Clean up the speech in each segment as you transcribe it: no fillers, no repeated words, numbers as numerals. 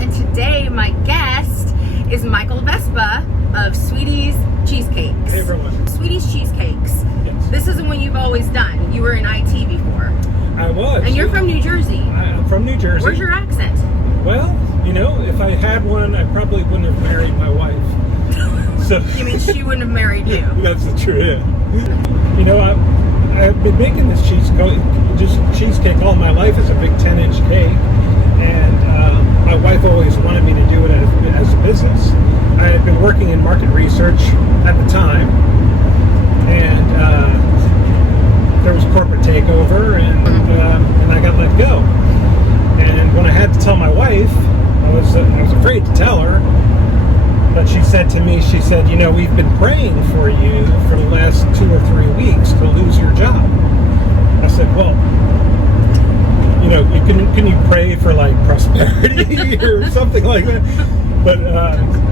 and today my guest is Michael Vespa of Sweetie's Cheesecakes. Hey everyone. Sweetie's Cheesecakes. Yes. This isn't what you've always done. You were in IT before. I was. And you're from New Jersey. I'm from New Jersey. Where's your accent? Well, you know, if I had one, I probably wouldn't have married my wife. So You mean she wouldn't have married you? that's the truth. Yeah. You know, I've been making this cheesecake all my life as a big 10-inch cake, and my wife always wanted me to do it as a business. I had been working in market research at the time, and there was corporate takeover, and I got let go. And when I had to tell my wife, I was afraid to tell her. But she said to me, you know, we've been praying for you for the last 2 or 3 weeks to lose your job. I said, well, you know, can you pray for like prosperity or something like that? But,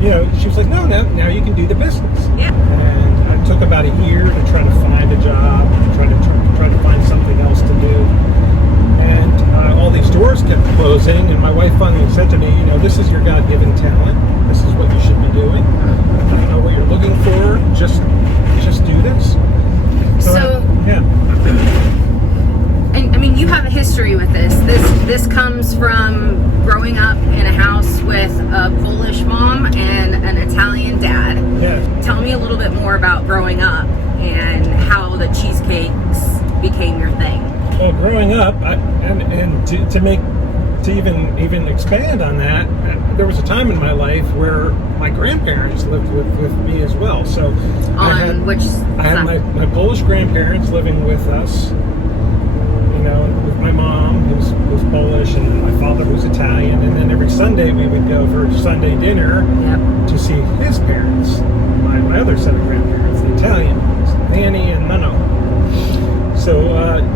you know, she was like, no, now you can do the business. Yeah. And it took about a year to try to find a job, try to find something else to do. And all these doors kept closing, and my wife finally said to me, you know, this is your God-given talent. This is what you should be doing. I don't know what you're looking for. Just do this. So yeah. And I mean, you have a history with this. This comes from growing up in a house with a Polish mom and an Italian dad. Yeah. Tell me a little bit more about growing up and how the cheesecakes became your thing. Well, growing up, to even expand on that, there was a time in my life where my grandparents lived with me as well. So I had my Polish grandparents living with us, you know, with my mom who's Polish and my father who's Italian, and then every Sunday we would go for Sunday dinner to see his parents, my other set of grandparents, the Italian ones, Nanny and Nano. So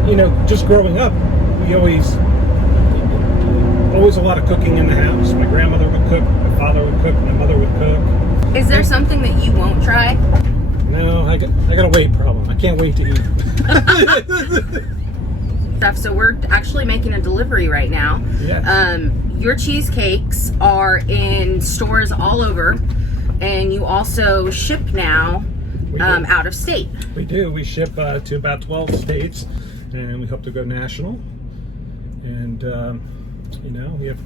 you know, just growing up, we always a lot of cooking in the house. My grandmother would cook, my father would cook, my mother would cook. Is there something that you won't try? No, I got a weight problem. I can't wait to eat. So we're actually making a delivery right now. Yes. Your cheesecakes are in stores all over, and you also ship now out of state. We do. We ship to about 12 states, and we hope to go national. And you know, we have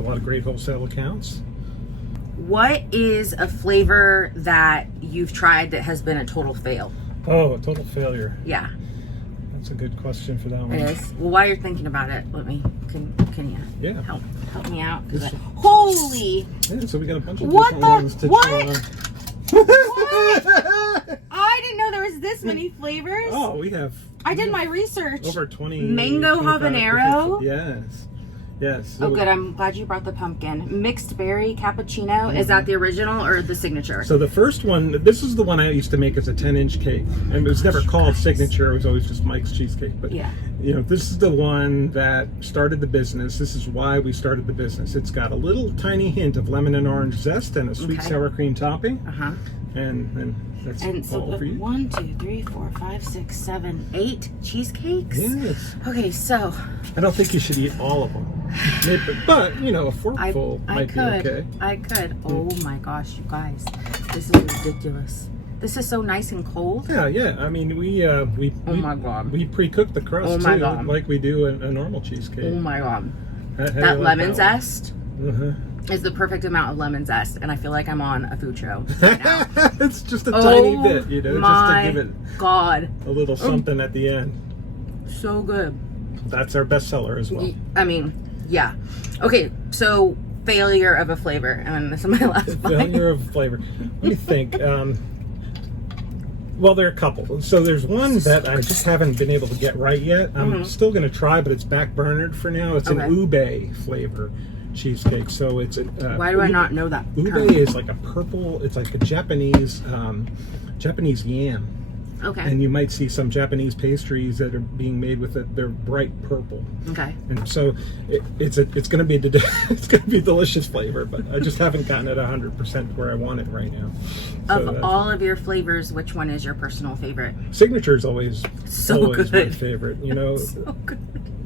a lot of great wholesale accounts. What is a flavor that you've tried that has been a total fail? Oh, a total failure. Yeah. That's a good question for that one. It is. Well, while you're thinking about it, can you help me out? Holy! Yeah, so we got a bunch of What different ones to try. What? I didn't know there was this many flavors. Oh, we have. I did my research. Over 20. Mango habanero. Yes. Yes. Oh, good. I'm glad you brought the pumpkin. Mixed berry cappuccino. Is that the original or the signature? So the first one, this is the one I used to make as a 10-inch cake. And it was never called signature. It was always just Mike's Cheesecake. But, yeah. You know, this is the one that started the business. This is why we started the business. It's got a little tiny hint of lemon and orange zest and a sweet sour cream topping. Uh-huh. And that's all for you. 1, 2, 3, 4, 5, 6, 7, 8 cheesecakes? Yes. Okay, so I don't think you should eat all of them. But, you know, a forkful might be okay. I could. Oh my gosh, you guys. This is ridiculous. This is so nice and cold. Yeah. I mean, we oh my God. We pre-cook the crust too, like we do a normal cheesecake. Oh my God. That lemon zest Uh-huh. is the perfect amount of lemon zest, and I feel like I'm on a food show right now. It's just a tiny bit, you know, just to give it God. a little something at the end. So good. That's our bestseller as well. I mean, yeah. Okay, so failure of a flavor, and this is my last bite. Failure of flavor. Let me think. Well, there are a couple. So there's one that I just haven't been able to get right yet. I'm still going to try, but it's backburnered for now. It's an ube flavor cheesecake. So it's a. Why do I not know that? Ube is like a purple. It's like a Japanese yam. Okay. And you might see some Japanese pastries that are being made with it. They're bright purple. Okay. And so it's going to be a delicious flavor, but I just haven't gotten it 100% where I want it right now. So of all of your flavors, which one is your personal favorite? Signature is always so my favorite. You know, so good.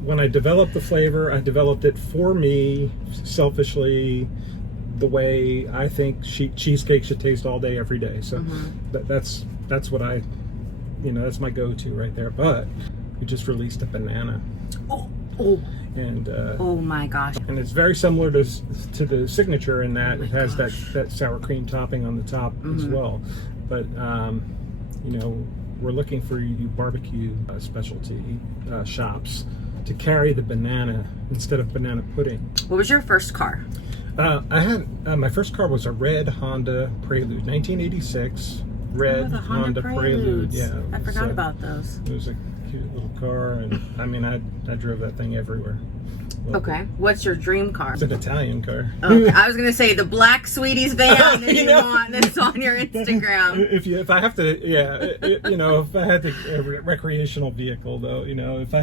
when I developed the flavor, I developed it for me, selfishly, the way I think cheesecake should taste all day, every day. So that's what I, that's my go-to right there. But we just released a banana. And oh my gosh! And it's very similar to the signature in that it has that sour cream topping on the top as well. But we're looking for you barbecue specialty shops to carry the banana instead of banana pudding. What was your first car? I had my first car was a red Honda Prelude, 1986. Red the Honda Prelude. Yeah, I forgot about those. It was a cute little car, and I mean, I drove that thing everywhere. Well, okay, what's your dream car? It's an Italian car. Okay. I was gonna say the black Sweeties van that you want that's on your Instagram. If I have to, if I had a recreational vehicle, though, if I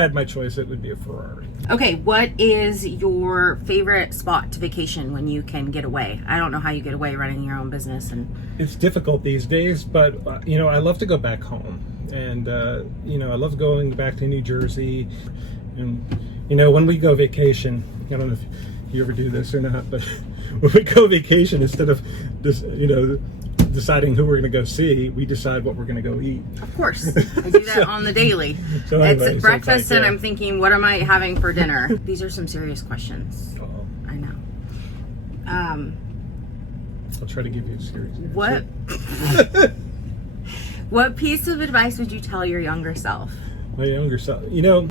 had my choice, it would be a Ferrari. Okay, what is your favorite spot to vacation when you can get away? I don't know how you get away running your own business, and it's difficult these days, but I love to go back home, and I love going back to New Jersey, and when we go vacation, I don't know if you ever do this or not, but when we go vacation, instead of just deciding who we're going to go see, we decide what we're going to go eat. Of course, I do that on the daily. So anyway, it's breakfast, and I'm thinking, what am I having for dinner? These are some serious questions. Uh-oh. I know. I'll try to give you a serious answer. What? What piece of advice would you tell your younger self? My younger self.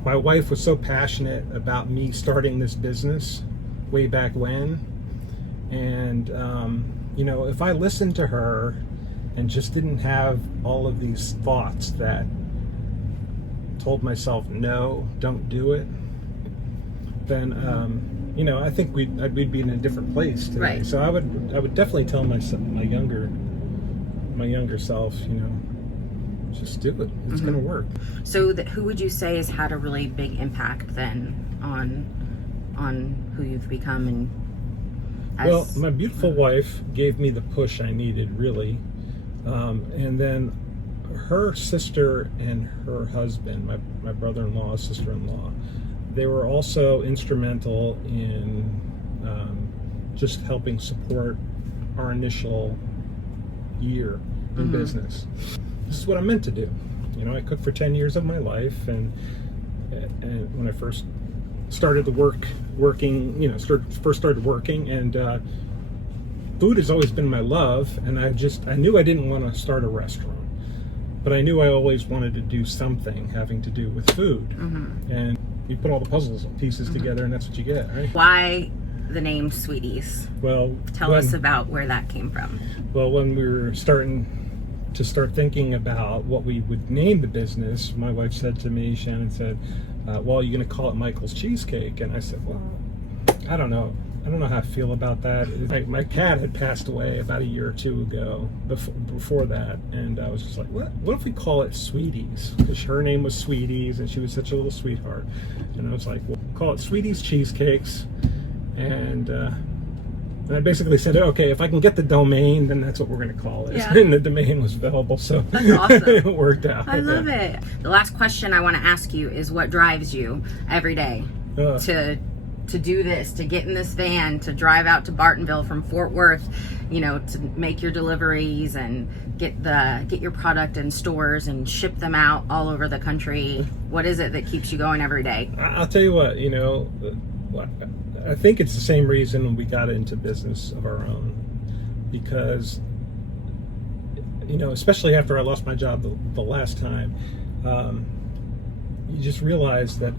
My wife was so passionate about me starting this business way back when. And, if I listened to her and just didn't have all of these thoughts that told myself, no, don't do it, then, I think we'd be in a different place today. Right. So I would definitely tell my younger self, just do it. It's going to work. So who would you say has had a really big impact then on who you've become? And well, my beautiful wife gave me the push I needed, really. And then her sister and her husband, my brother-in-law, sister-in-law, they were also instrumental in just helping support our initial year in business. This is what I'm meant to do. I cooked for 10 years of my life, and when I first started working, and food has always been my love, and I knew I didn't want to start a restaurant, but I knew I always wanted to do something having to do with food. And you put all the puzzles and pieces together, and that's what you get, right? Why the name Sweeties? Well, tell us about where that came from. Well, when we were starting to start thinking about what we would name the business, my wife said to me, Shannon said, well, you're going to call it Michael's Cheesecake. And I said, well, I don't know how I feel about that. My cat had passed away about a year or two ago before that, and I was just like, what if we call it Sweeties? Because her name was Sweeties, and she was such a little sweetheart. And I was like, well, call it Sweeties Cheesecakes. And I basically said, okay, if I can get the domain, then that's what we're going to call it. Yeah. And the domain was available, so that's awesome. It worked out. I love it. The last question I want to ask you is, what drives you every day to do this, to get in this van, to drive out to Bartonville from Fort Worth, to make your deliveries and get your product in stores and ship them out all over the country? What is it that keeps you going every day? I'll tell you what, I think it's the same reason we got into business of our own, because, especially after I lost my job the last time, you just realize that,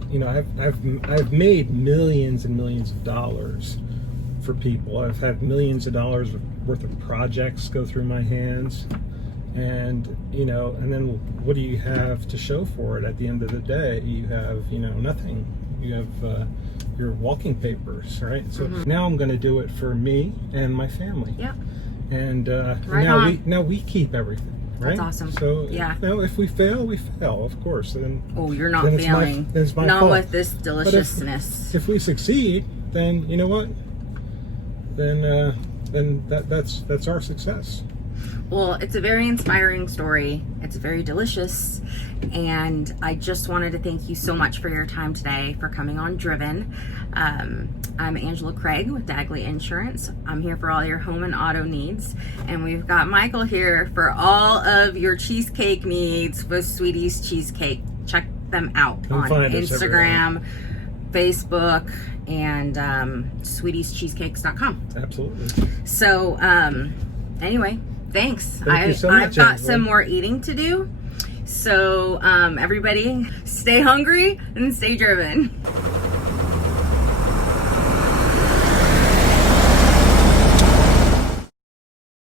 I've made millions and millions of dollars for people. I've had millions of dollars worth of projects go through my hands, and and then what do you have to show for it at the end of the day? You have nothing. You have your walking papers, right? So now I'm going to do it for me and my family. Yeah. And now we keep everything. Right? That's awesome. So yeah, if we fail, we fail, of course. Then you're not failing. It's my not fault. with this deliciousness. If we succeed, then you know what? Then that's our success. Well, it's a very inspiring story. It's very delicious. And I just wanted to thank you so much for your time today, for coming on Driven. I'm Angela Kreig with Dagley Insurance. I'm here for all your home and auto needs. And we've got Michael here for all of your cheesecake needs with Sweetie's Cheesecake. Check them out on Instagram, Facebook, and sweetiescheesecakes.com. Absolutely. So, anyway, thanks. Thank you so much, I've got Angela. some more eating to do. So, everybody, stay hungry and stay driven.